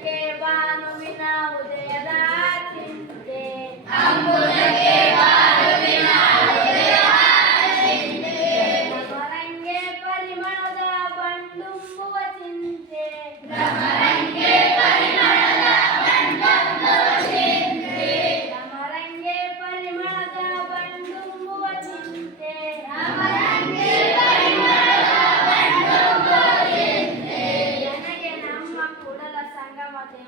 que